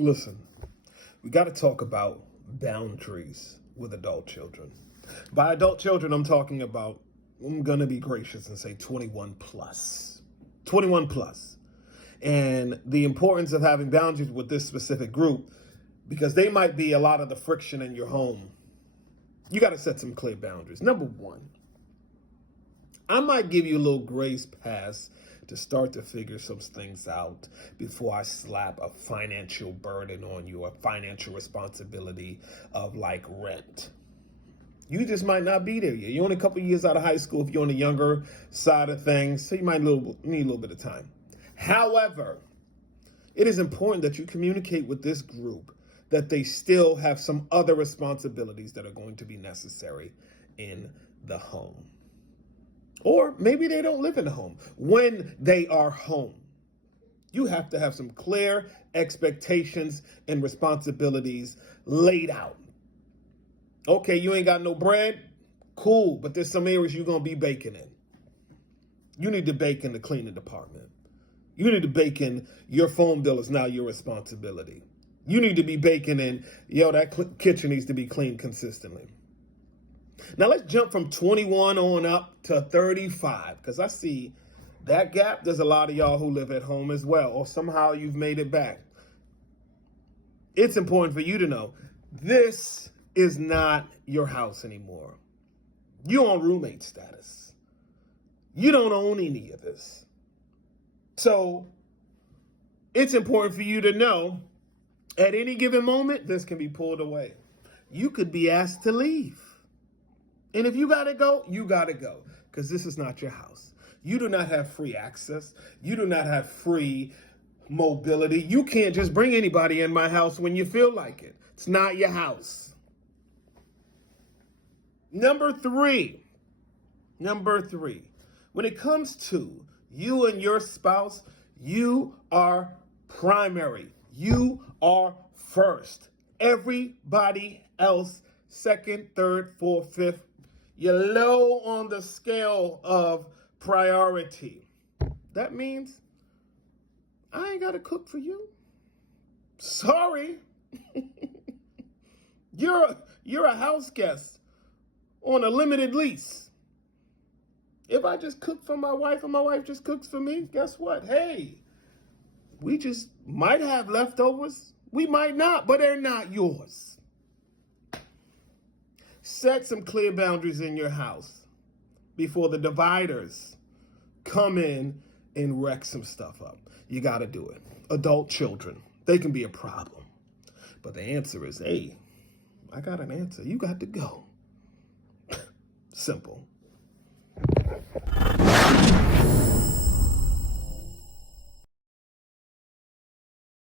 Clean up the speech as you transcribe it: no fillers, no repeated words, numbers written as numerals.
Listen, we got to talk about boundaries with adult children. By adult children, I'm going to be gracious and say 21 plus. 21 plus. And the importance of having boundaries with this specific group, because they might be a lot of the friction in your home. You got to set some clear boundaries. Number one, I might give you a little grace pass to start to figure some things out before I slap a financial burden on you, a financial responsibility of like rent. You just might not be there yet. You're only a couple years out of high school if you're on the younger side of things, so you might need a little bit of time. However, it is important that you communicate with this group that they still have some other responsibilities that are going to be necessary in the home. Or maybe they don't live in the home. When they are home, you have to have some clear expectations and responsibilities laid out. Okay, you ain't got no bread? Cool, but there's some areas you're going to be baking in. You need to bake in the cleaning department. You need to bake in your phone bill is now your responsibility. You need to be baking in, that kitchen needs to be cleaned consistently. Now let's jump from 21 on up to 35, because I see that gap. There's a lot of y'all who live at home as well, or somehow you've made it back. It's important for you to know this is not your house anymore. You're on roommate status. You don't own any of this. So it's important for you to know at any given moment, this can be pulled away. You could be asked to leave. And if you got to go, you got to go, because this is not your house. You do not have free access. You do not have free mobility. You can't just bring anybody in my house when you feel like it. It's not your house. Number three, when it comes to you and your spouse, you are primary. You are first. Everybody else, second, third, fourth, fifth. You're low on the scale of priority. That means I ain't got to cook for you. Sorry. You're a house guest on a limited lease. If I just cook for my wife and my wife just cooks for me, guess what? Hey, we just might have leftovers. We might not, but they're not yours. Set some clear boundaries in your house before the dividers come in and wreck some stuff up. You got to do it. Adult children, they can be a problem. But the answer is, hey, I got an answer. You got to go. Simple.